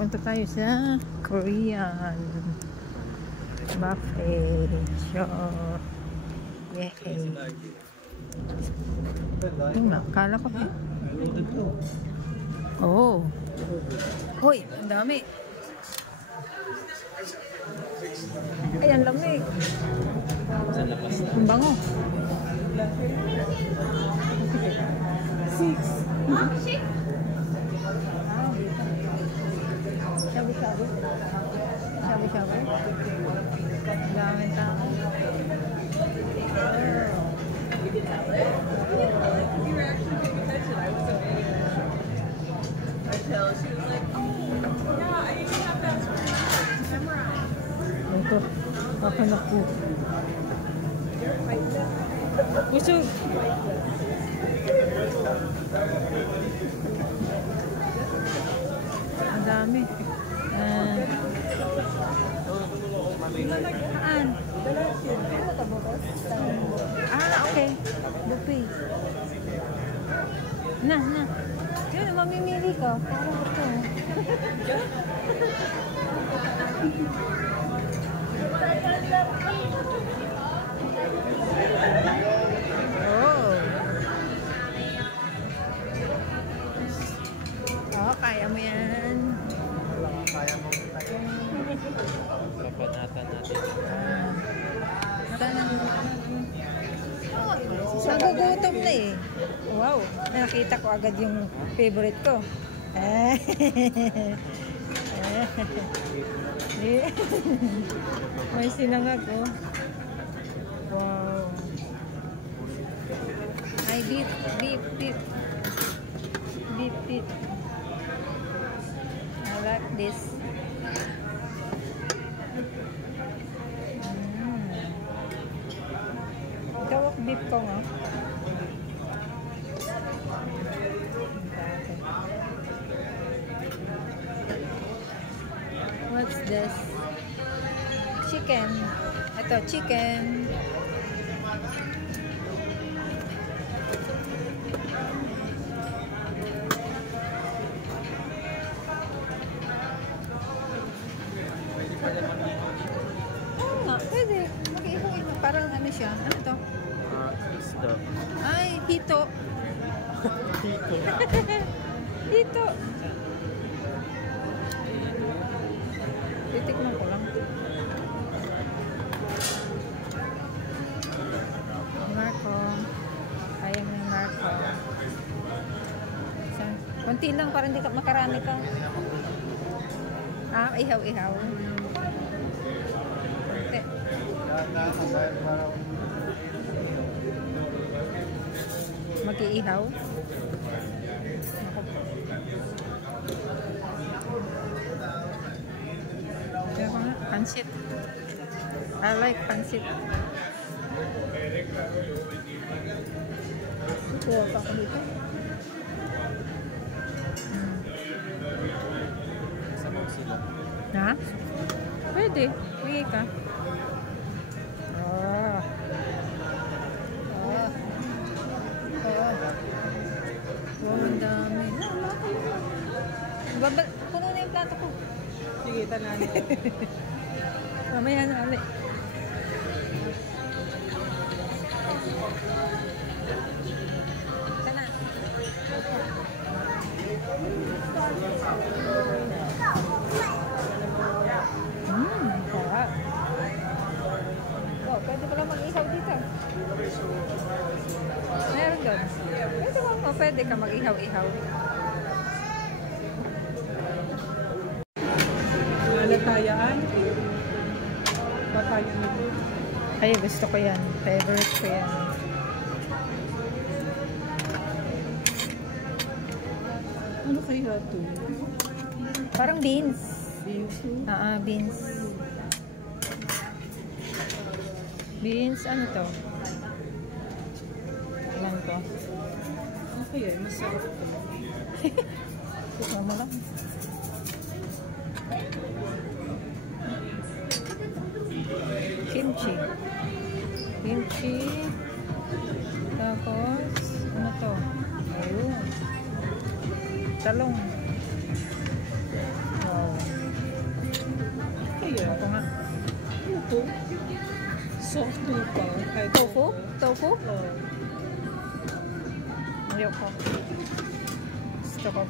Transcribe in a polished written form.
Punta tayo sa Korean buffet. Sure. Yeah. Yung nakala ko. Oh. Hoy, ang dami. Ay, ang lamig. Ang bango. Shabu-shabu. Shabu-shabu. Ang daming tao. We were actually paying attention. I was amazed. Until she was like, oh, yeah, I didn't have that memorized. Ito. Baka naku. Busog. Ang dami. Saan? Okay. Buffet. Na. Yun, mamimili ka. Parang ito. Oh, kaya mo yan. Kaya mo tayo. Papanatan natin. Nagugutom na eh. Wow, nakita ko agad yung favorite ko. May sinangag oh. Wow. Ay, beef. I like this. Gawak beef ko nga. What's this? Chicken. Ito, chicken. Oo nga, pwede. Mag-iho-iho. Parang ano siya? Ano to? Isda. Ay, hito. Hito. Titikman ko lang. Marco. Ayaw mo yung Marco. Kunti lang para hindi ka makarami ka. Ihaw-ihaw. Kunti. Mag-iihaw. Pansit. I like pansit. Kuha pa ako dito. Sabaw sila. Ha? Pwede. Pwede ka. Wow, ang dami. Puno na yung plato ko. Sige, tananin. Mamaya na ulit. Sana. Sarap. Oh, pwede ko lang mag-ihaw dito. Meron doon. Pwede ka mag-ihaw-ihaw. Latayaan. Papaya nito. Ay, gusto ko yan. Favorite ko yan. Ano kaya ito? Parang beans. Beans? Beans. Beans, ano to? Ilan to? Okay, masarap ito. Tignan mo lang. Kimchi. Tapos, ano to? Ayun. Talong. Wow. Tofu. Soft lupa. Kahit Tofu? Tofu? Oo. Ayoko. Gusto ko.